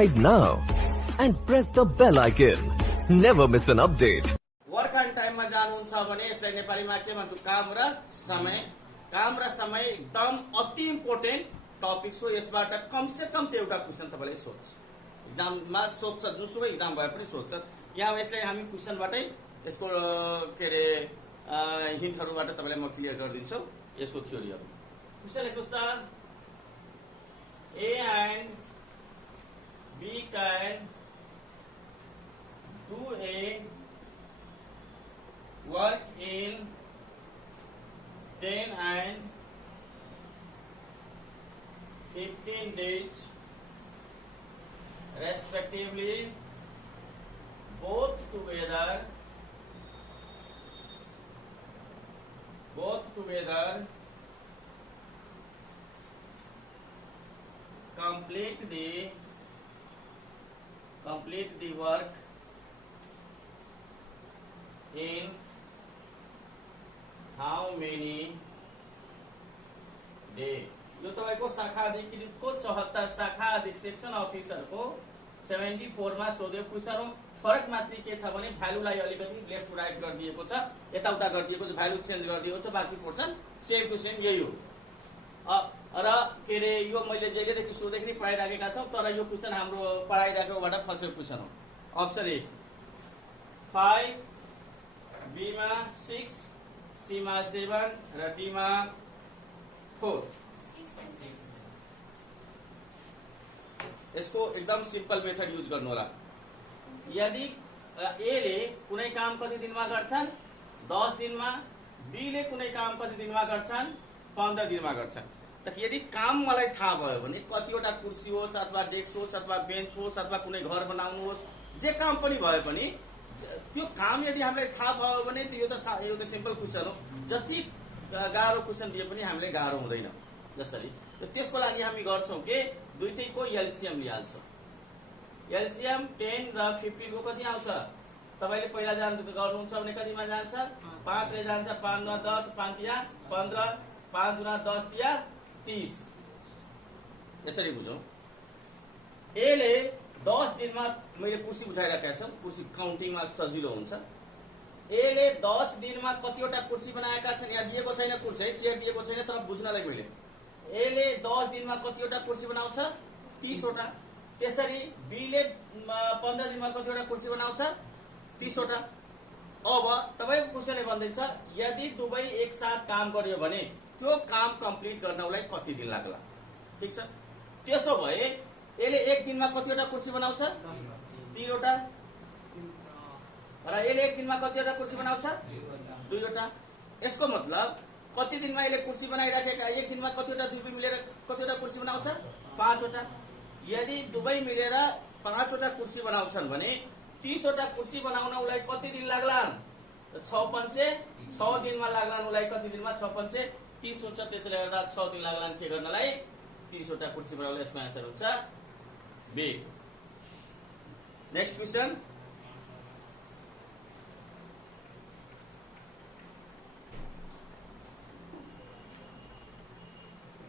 Subscribe now and press the bell icon. Never miss an update. Work and टाइममा जानुहुन्छ भने यसलाई नेपालीमा के भन्छौँ? काम र समय। काम र समय एकदम अति इम्पोर्टेन्ट टपिक हो। यसबाट कम से कम एउटा क्वेशन तपाईले सोध्छ, एक्जाममा सोध्छ, जुनसुकै एक्जाम भए पनि सोध्छ। यहाँ यसलाई हामी क्वेशनबाटै यसको के रे हिन्टहरुबाट तपाईलाई म क्लियर गरिदिन्छु यसको थ्योरीहरु। क्वेशन हेर्नुस् त, A and B can do a work in 10 and 15 days respectively, both together complete the work in how many day? यो तपाईको शाखा अधिकृतको 74 शाखा अधिक सेक्सन अफिसरको 74 मा सोध्यो क्वेशन हो। फरक मात्रै के छ भने भ्यालुलाई अलिकति लेफ्ट राइट गरिदिएको छ, यताउता गरिदिएको छ, भ्यालु चेन्ज गरिदिएको छ, बाँकी पोर्सन सेम टु सेम यही हो। र के रे यो मैले जहिलेदेखि सोधेदेखि पढाइराखेका छौं, तर यो क्वेशन हाम्रो पढाइराखेकोबाट फर्स्ट क्वेशन हो। अप्सन ए 5, बी मा 6, सी मा 7 र डी मा 4। यसको एकदम सिम्पल मेथड युज गर्नु होला। यदि ए ले कुनै काम कति दिनमा गर्छन्? 10 दिनमा। बी ले कुनै काम कति दिनमा गर्छन्? 15 दिनमा गर्छन्। त यदि काम मलाई थाहा भयो भने कतिवटा कुर्सी होस् अथवा डेस्क होस् अथवा बेन्च होस् अथवा कुनै घर बनाउनु होस्, जे काम पनि भए पनि त्यो काम यदि हामीलाई थाहा भयो भने यो त सिम्पल क्वेशन हो। जति गाह्रो क्वेशन दिए पनि हामीलाई गाह्रो हुँदैन। जसरी त्यसको लागि हामी गर्छौं के दुईटैको एलसीएम लिहाल्छौं। एलसीएम 10 र 15 को कति आउँछ? तपाईले पहिला गर्नुहुन्छ भने कतिमा जान्छ? 5 ले जान्छ, 5 मा 10, 5 तिया 15, 5 गुना 10 तिया 30। यसरी बुझौं। ए ले 10 दिनमा मैले कुर्सी उठाइराखेका छु, कुर्सी काउन्टिङमा सजिलो हुन्छ। ए ले 10 दिनमा कतिवटा कुर्सी बनाएका छन्? यहाँ दिएको छैन कुर्सी, चेयर दिएको छैन, तर बुझ्नलाई मैले ए ले 10 दिनमा कतिवटा कुर्सी बनाउँछ? 30 वटा। त्यसरी बी ले 15 दिनमा कतिवटा कुर्सी बनाउँछ? 30 वटा। अब तपाईको क्वेशनले भन्दैछ यदि दुवै एक साथ काम गर्यो भने त्यो काम कम्प्लिट गर्नलाई कति दिन लाग्ला? ठीक छ। त्यसो भए यसले एक दिनमा कतिवटा कुर्सी बनाउँछ? 3 वटा। र यसले एक दिनमा कतिवटा कुर्सी बनाउँछ? 2 वटा। यसको मतलब कति दिनमा यसले कुर्सी बनाइराखेका? एक दिनमा कतिवटा दुवै मिलेर कतिवटा कुर्सी बनाउँछ? 5 वटा। यदि दुवै मिलेर 5 वटा कुर्सी बनाउँछन् भने 30 वटा कुर्सी बनाउन उलाई कति दिन लाग्लान्? 6 पंचे 6 दिनमा लाग्लान्। उलाई कति दिनमा? 6 पंचे 30 हुन्छ। त्यसैले गर्दा 6 दिन लाग्लान् के गर्नलाई? 30 वटा कुर्सी बनाउनलाई। यसको आन्सर हुन्छ B. Next question.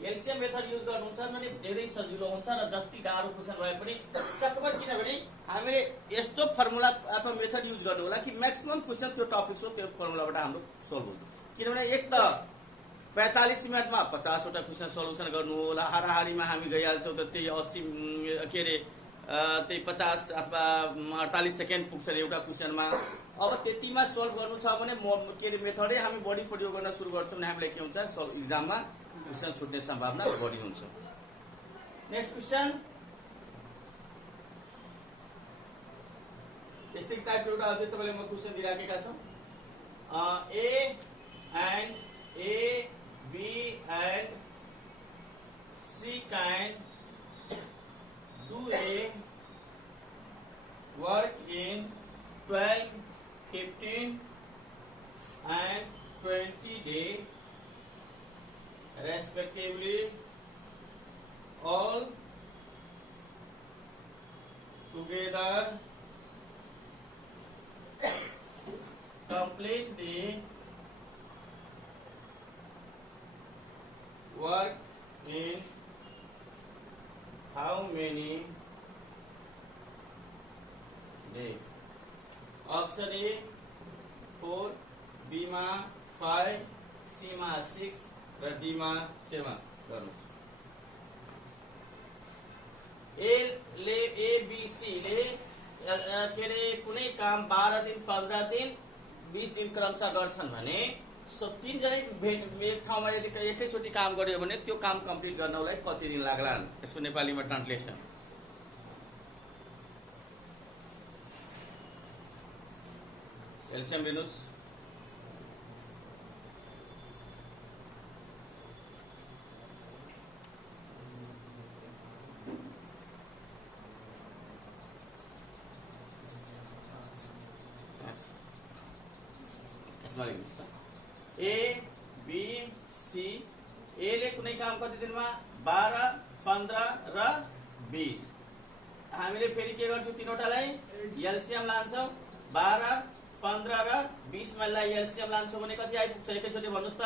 LCM method use गर्नुहुन्छ भने धेरै सजिलो हुन्छ र जति गाह्रो क्वेशन भए पनि सकभर, किनभने हामीले यस्तो फर्मुला अथवा मेथड युज गर्नु होला कि म्याक्सिमम क्वेशन त्यो टपिक हो, त्यो फर्मुलाबाट हाम्रो सोल्भ हुन्छ। किनभने एक त 45 मिनटमा 50 वटा क्वेशन सल्युसन गर्नु होला। हाराहारीमा हामी गइहाल्छौँ त त्यही 80 के रे त्यही 50 अथवा 48 सेकेन्ड पुग्छ एउटा क्वेशनमा। अब त्यतिमा सोल्भ गर्नु छ भने के रे मेथडै हामी बढी प्रयोग गर्न सुरु गर्छौँ भने हामीलाई के हुन्छ? एक्जाममा क्वेशन छुट्ने सम्भावना बढी हुन्छ। Next question. यस्तै टाइपको एउटा अझै तपाईलाई म क्वेशन दिइराखेका छौं। A and A, B and C can do a work in 12, 15 and 20 days respectively, all together complete the work in how many बीमा 5, सीमा 6 र डीमा 7 गर्नु। एबीसी ले के अरे कुनै काम 12 दिन, 15 दिन, 20 दिन क्रमशः गर्छन् भने तीनजनै एक ठाउँमा यदि एकैचोटि काम गर्यो भने त्यो काम कम्प्लिट गर्नलाई कति दिन लाग्लान्? यसको नेपालीमा ट्रान्सलेसन। एलसीएम लिनुस्। ए बी सी, ए ले कुनै काम कति दिनमा? 12, 15 र 20। हामीले फेरि के गर्छौँ? तीनवटालाई एलसीएम लान्छौँ। 12, 15 र 20 मा एलसीएम लान्छौँ भने कति आइपुग्छ? एकैचोटि भन्नुहोस् त।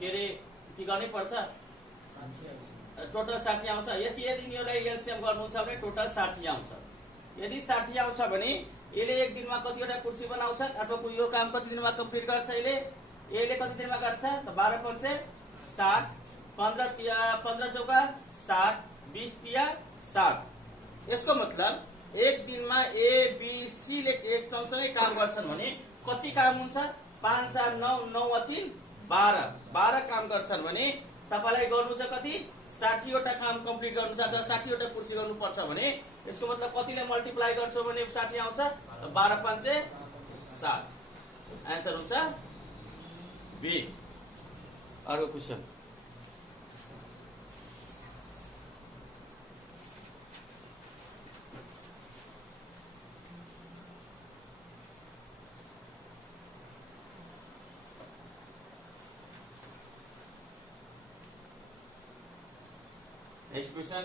के अरे के गर्नै पर्छ? टोटल 60 आउँछ। यदि यिनीहरूलाई एलसीएम गर्नुहुन्छ भने टोटल 60 आउँछ। यदि 60 आउँछ भने यसले एक दिनमा कतिवटा कुर्सी बनाउँछ अथवा यो काम कति दिनमा कम्प्लिट गर्छ? यसले कति दिनमा गर्छ? त 12 पंचे 60, 15 चौका 60, 20 तिया 60। यसको मतलब एक दिनमा एबीसी ले एक सँगसँगै काम गर्छन् भने कति काम हुन्छ? 5, 4, 9, 9 3 12, 12 काम गर्छन् भने तपाईलाई गर्नु छ कति? 60 वटा काम कम्प्लिट गर्नु छ अथवा 60 वटा कुर्सी गर्नुपर्छ भने यसको मतलब कतिले मल्टिप्लाई गर्छौ भने 60 आउँछ? 12 पंचे 60। आन्सर हुन्छ बी। अर्को question. Next question.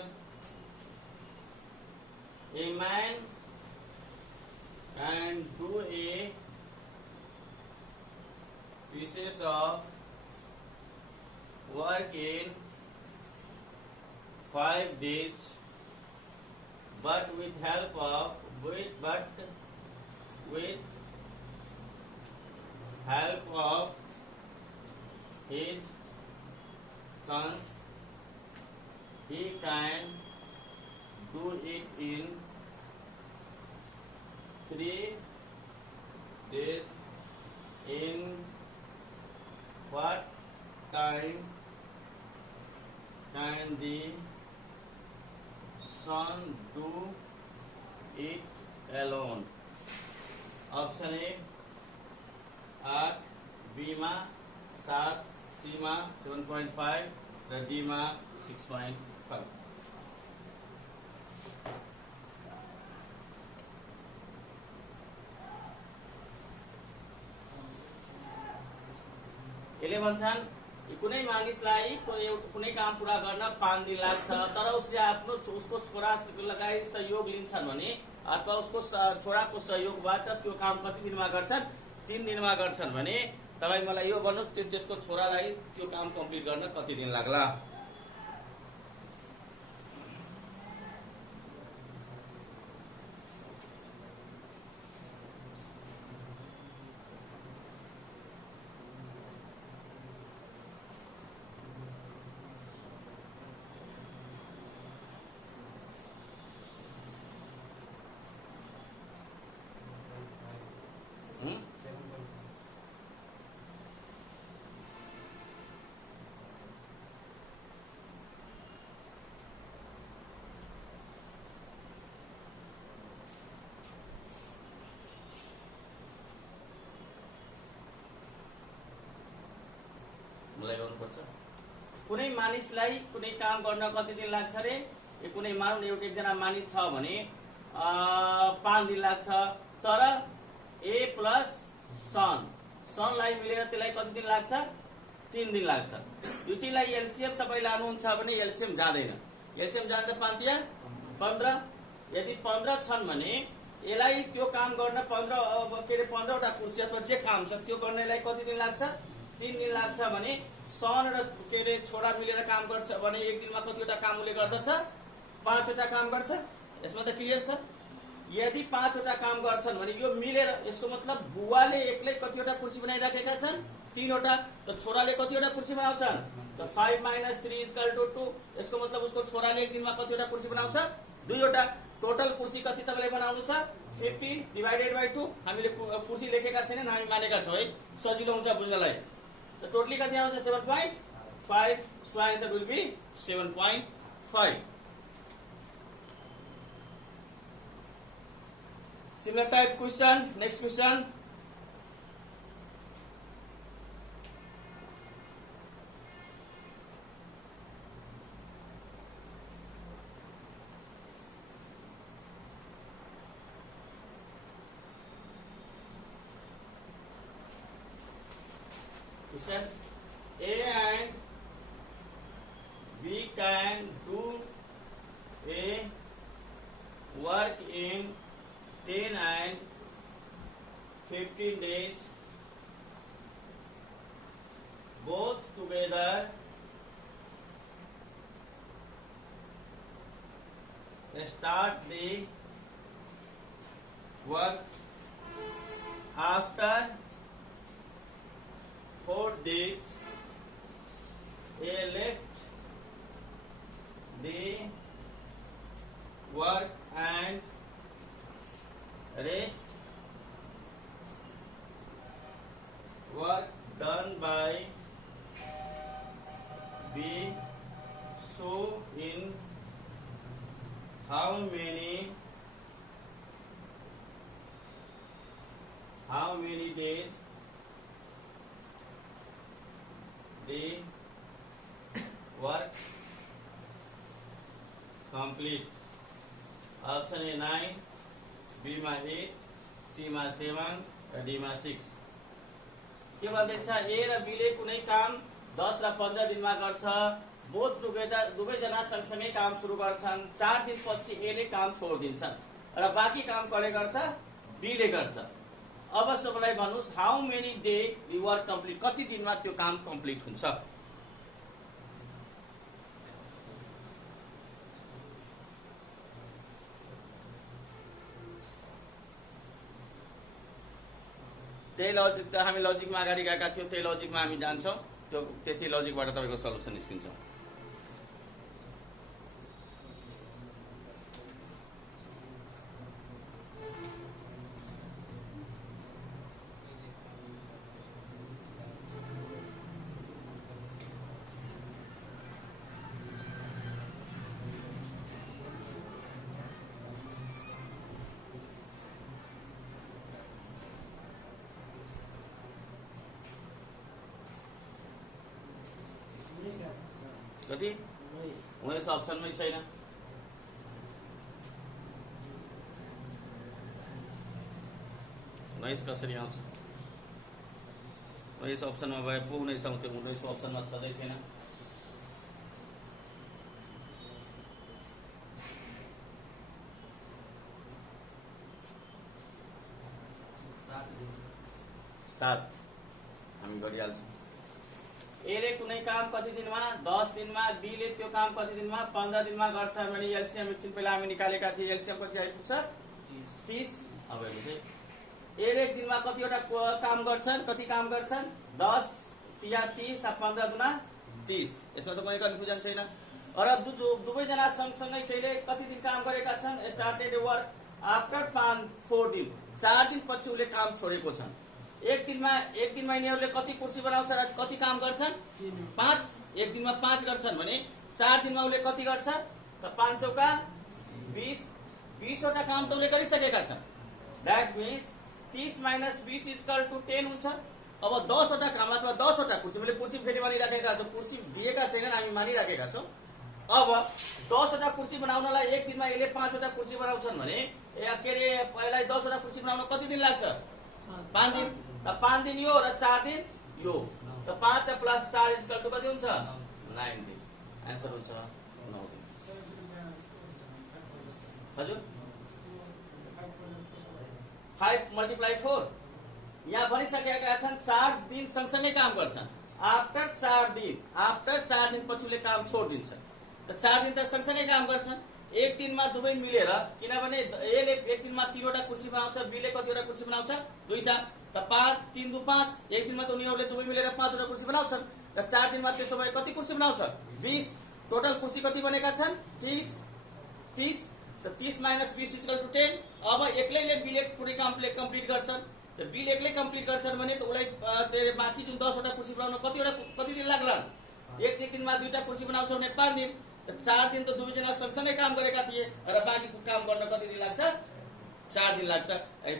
A man can do a pieces of work in 5 days, but with help of his sons, he can do it in 3 days. In what time can the son do it alone? Option A 8, B मा 7, C मा 7.5 र D मा 6.5। यसले भन्छन् कुनै मानिसलाई कुनै काम पूरा गर्न 5 दिन लाग्छ, तर उसले उसको छोरा लगाई सहयोग लिन्छन् भने अथवा उसको छोराको सहयोगबाट त्यो काम कति दिनमा गर्छन्? 3 दिनमा गर्छन् भने तपाईँ मलाई यो भन्नुहोस् त्यसको छोरालाई त्यो काम कम्प्लिट गर्न कति दिन लाग्ला? कुनै मानिसलाई कुनै काम गर्न कति दिन लाग्छ रे? कुनै मानौ एकजना मानिस छ भने 5 दिन लाग्छ, तर ए प्लस सनलाई मिलेर त्यसलाई कति दिन लाग्छ? 3 दिन लाग्छ। यो तीनलाई एलसीएम तपाईँ लानुहुन्छ भने एलसीएम जाँदैन। एलसीएम जान्छ 5 या 15। यदि 15 छन् भने यसलाई त्यो काम गर्न 15 वटा कुर्सी अथवा जे काम छ त्यो गर्नलाई कति दिन लाग्छ? 3 दिन लाग्छ भने सन र के अरे छोरा मिलेर काम गर्छ भने एक दिनमा कतिवटा काम उसले गर्दछ? 5 वटा काम गर्छ। यसमा त क्लियर छ। यदि 5 वटा काम गर्छन् भने यो मिलेर, यसको मतलब बुवाले एक्लै कतिवटा कुर्सी बनाइराखेका छन्? 3 वटा। त छोराले कतिवटा कुर्सी बनाउँछन्? त 5 - 3 = 2। यसको मतलब उसको छोराले एक दिनमा कतिवटा कुर्सी बनाउँछ? 2 वटा। टोटल कुर्सी कति तपाईँलाई बनाउनु छ? 50 / 2। हामीले कुर्सी लेखेका छैनन्, हामी मानेका छौँ है, सजिलो हुन्छ बुझ्नलाई। त टोटली कति आउँछ? 7.5। So answer will be 7.5। Similar type question. Next question. Question: A and B can do a work in 10 and 15 days both together. Start the work after 4 days. A left the work and rest work done by B. So in how many days the work complete? Option A 9, B मा 8, C मा 7, D मा 6। के भन्दैछ? ए र be ले कुनै काम 10 र 15 दिनमा गर्छ। बोथ टुगेदर, दुवैजना सँगसँगै काम सुरु गर्छन्। 4 दिनपछि ए ले काम छोडिदिन्छन् र बाँकी काम कसले गर्छ? बी ले गर्छ। अब सबैलाई भन्नुस्, how many day the work complete? कति दिनमा त्यो काम कम्प्लिट हुन्छ? त्यही लजिक त हामी लजिकमा अगाडि गएका थियौँ, त्यही लजिकमा हामी जान्छौँ। त्यो त्यसै लजिकबाट तपाईँको सल्युसन निस्किन्छ। कति? 19 अप्सनमै छैन। 19 कसरी आउँछ? 19 अप्सनमा भए पो 19 आउँथ्यो, 19 अप्सनमा छँदै छैन। सात हामी गरिहाल्छौँ। ए ले कुनै काम कति दिनमा? 10 दिनमा। बी ले त्यो काम कति दिनमा? 15 दिनमा गर्छ भने एलसीएम एकछिन पहिला हामी निकालेका थिए। एलसीएम कति आइपुग्छ? 30। अब हेर्नुहोस् है, ए ले एक दिनमा कतिवटा काम गर्छन्? कति काम गर्छन्? 10 या 30 या 15 दुना 30। यसमा त कुनै कन्फ्युजन छैन। र दुवैजना सँगसँगै कहिले कति दिन काम गरेका छन्? स्टार्टेड वर्क आफ्टर 4 दिन। 4 दिनपछि उसले काम छोडेको छन्। एक दिनमा यिनीहरूले कति कुर्सी बनाउँछ र कति काम गर्छन्? 5। एक दिनमा 5 गर्छन् भने 4 दिनमा उसले कति गर्छ? त 5 चौका 20। 20 वटा काम त उसले गरिसकेका छन्। द्याट मिन्स 30 - 20 = 10 हुन्छ। अब 10 वटा काम अथवा 10 वटा कुर्सी, मैले कुर्सी फेरि मानिराखेका छौँ, कुर्सी दिएका छैनन्, हामी मानिराखेका छौँ। अब 10 वटा कुर्सी बनाउनलाई एक दिनमा यसले 5 वटा कुर्सी बनाउँछन् भने के अरे यसलाई 10 वटा कुर्सी बनाउन कति दिन लाग्छ? 5 दिन। त 5 दिन यो र 4 दिन यो, त 5 + 4 = कति हुन्छ? 9 दिन। आन्सर हुन्छ 9 दिन। हजुर 5 × 4 यहाँ भनिसकेका छन्। 4 दिन सँगसँगै काम गर्छन्। आफ्टर 4 दिन पछि उसले काम छोडिदिन्छन्। त 4 दिन त सँगसँगै काम गर्छन्। एक दिनमा दुवै मिलेर, किनभने एले एक दिनमा 3वटा कुर्सी बनाउँछ, बीले कतिवटा कुर्सी बनाउँछ? 2टा। त 5 3 2 5, एक दिनमा त उनीहरूले दुवै मिलेर 5वटा कुर्सी बनाउँछन्। र 4 दिनमा त्यसो भए कति कुर्सी बनाउँछ? 20। टोटल कुर्सी कति बनेका छन्? 30। त 30 - 20 = 10। अब एक्लैले बीले पुरै कम्प्लिट गर्छन्। त बीले एक्लै कम्प्लिट गर्छन् भने त उलाई बाँकी जुन 10वटा कुर्सी बनाउन कति दिन लाग्ला? एक दिनमा 2टा कुर्सी बनाउँछ भने 5 दिन। त 4 दिन त दुवैजना सँगसँगै काम गरेका थिए र बाँकीको काम गर्न कति दिन लाग्छ? 4 दिन लाग्छ।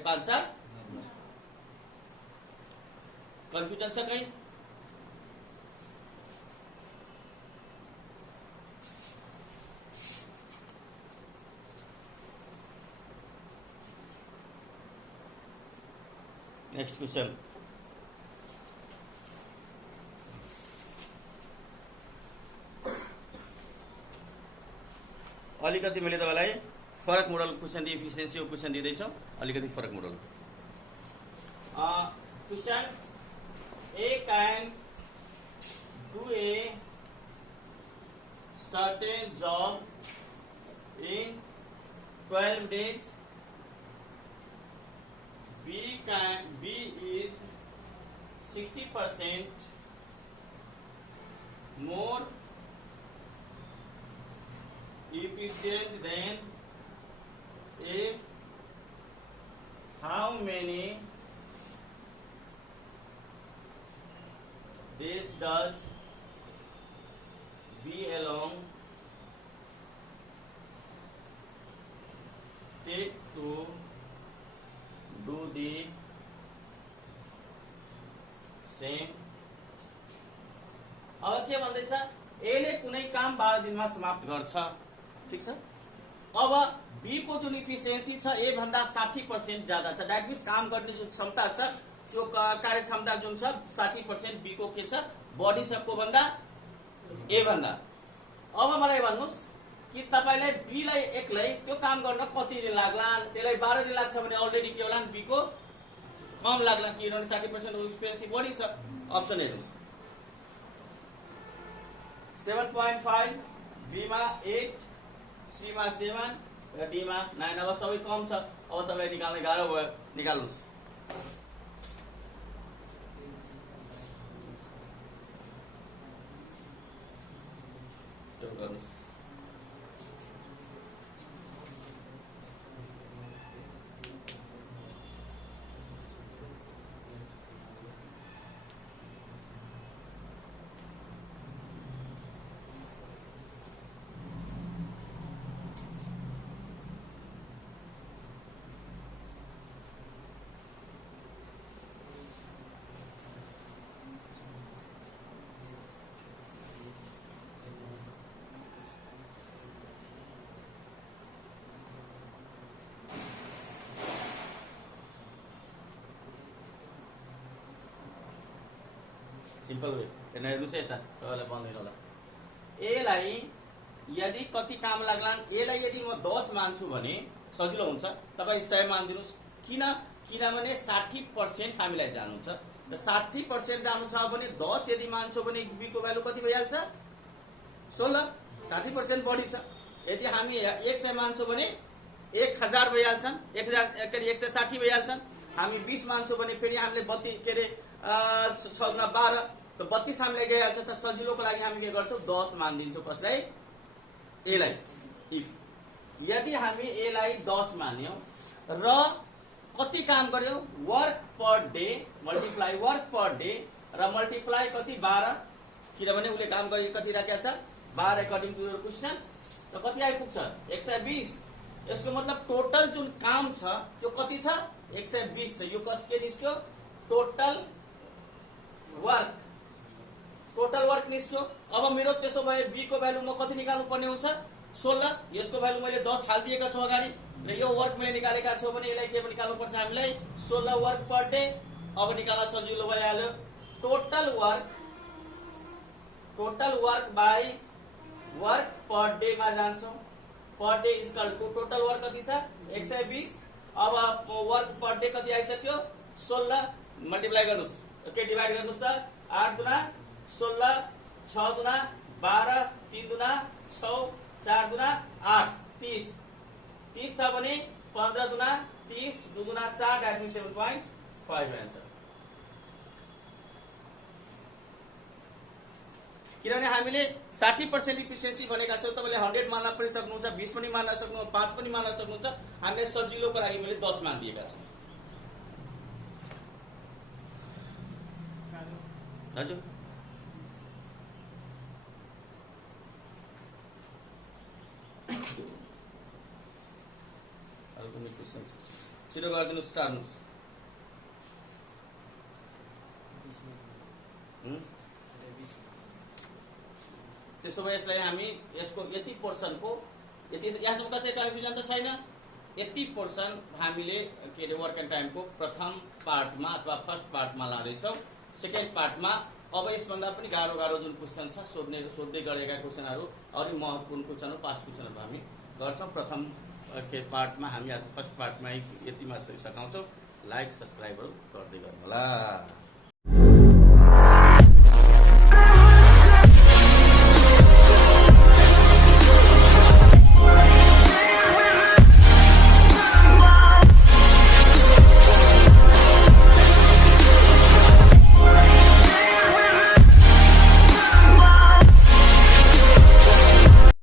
5 4। कन्फ्युजन छ कहीँ? Next question. अलिकति मैले तपाईलाई फरक मोडल क्वेशन दिए, इफिसियन्सी क्वेशन दिँदैछौँ, अलिकति फरक model question. A can do a certain job in 12 days. B is 60% more efficient than A. How many days does B alone take to do the same? अब के भन्दैछ? ए ले कुनै काम 12 दिनमा समाप्त गर्छ, ठीक छ। अब बी को जुन इफिसियन्सी छ ए भन्दा 60% ज्यादा छ। दैट मिन्स काम गर्ने जुन क्षमता छ, त्यो कार्यक्षमता जुन छ 60% बी को के छ? बढी छ को भन्दा? ए भन्दा। अब मलाई भन्नुस् कि तपाईलाई बी लाई एक्लै त्यो काम गर्न कति दिन लाग्ला? त्यसलाई 12 दिन लाग्छ भने अलरेडी के होला? बी को कम लाग्ला, किनभने 60% इफिसियन्सी बढी छ। अप्सन हेर्नुस्, 7.5, बी मा 8, सी मा 7 र डी मा 9। अब सबै कम छ। अब तपाईलाई निकाल्न गाह्रो भयो, निकाल्नुस्। सिम्पल वे हेर्न हेर्नुस् है, यता तपाईँलाई बन्दैन होला। ए लाई यदि कति काम लाग्लान्? ए लाई यदि म 10 मान्छु भने सजिलो हुन्छ। तपाईँ 100 मानिदिनुस्। किनभने 60% हामीलाई जानु छ। त 60% जानु छ भने 10 यदि मान्छौँ भने बी को भ्यालु कति भइहाल्छ? 16। 60% बढी छ। यदि हामी 100 मान्छौँ भने 1000 भइहाल्छन्, 160 भइहाल्छन्। हामी 20 मान्छौँ भने फेरि हामीले 32 के अरे 6 गुणा 12, त 32 हामीलाई गइहाल्छ। त सजिलोको लागि हामी के गर्छौँ? 10 मानिदिन्छौँ। कसलाई? ए लाई। यदि हामी ए लाई 10 मान्यौँ र कति काम गर्यो? Work per day multiply work per day र मल्टिप्लाई कति? 12, किनभने उसले काम गरे कति राखेको छ? 12 अकर्डिङ टु योर क्वेसन। त कति आइपुग्छ? 120। यसको मतलब टोटल जुन काम छ त्यो कति छ? 120 छ। यो कति के निस्क्यो? टोटल वर्क निस्क्यो। अब मेरो त्यसो भए बी को भ्यालु म कति निकाल्नु पर्ने हुन्छ? 16। यसको भ्यालु मैले 10 हालिदिएका छु अगाडि र यो वर्क मैले निकालेका छु भने यसलाई के निकाल्नु पर्छ हामीलाई? 16 वर्क पर डे। अब निकाल्न सजिलो भइहाल्यो। Total work by work per day मा जान्छौँ। Per day equal to total work कति छ? 120। अब वर्क पर डे कति आइसक्यो? 16। मल्टिप्लाई गर्नुस्, ओके, डिभाइड गर्नुस् त। 8 गुणा 16, 6 गुणा 12, 3 गुणा 6, 4 गुणा 8। 30 30 छ भने 15 दुना 30 2 दुना 4 that means 7.5 आन्सर। किनभने हामीले 60% इफिसिएन्सी भनेका छौं। तपाईले 100 मान्न पनि सक्नुहुन्छ, 20 पनि मान्न सक्नुहुन्छ, 5 पनि मान्न सक्नुहुन्छ। हामीले सजिलोको लागि मैले 10 मान दिएका छौं। हजुर छिटो गरिदिनुहोस् सार्नुहोस्। त्यसो भए यसलाई हामी यसको यति पोर्सनको यति यसमा कसै कन्फ्युजन त छैन। यति पोर्सन हामीले के अरे वर्क एन्ड टाइमको प्रथम पार्टमा अथवा फर्स्ट पार्टमा लाँदैछौँ। सेकेन्ड पार्टमा अब यसभन्दा पनि गाह्रो गाह्रो जुन क्वेसन छ सोध्दै गरेका क्वेसनहरू अरू महत्त्वपूर्ण क्वेसनहरू पास्ट क्वेसनहरू हामी गर्छौँ। प्रथम पार्टमा हामी आज फर्स्ट पार्टमा यति मात्र सघाउँछौँ। लाइक सब्सक्राइबहरू गर्दै गर्नुहोला।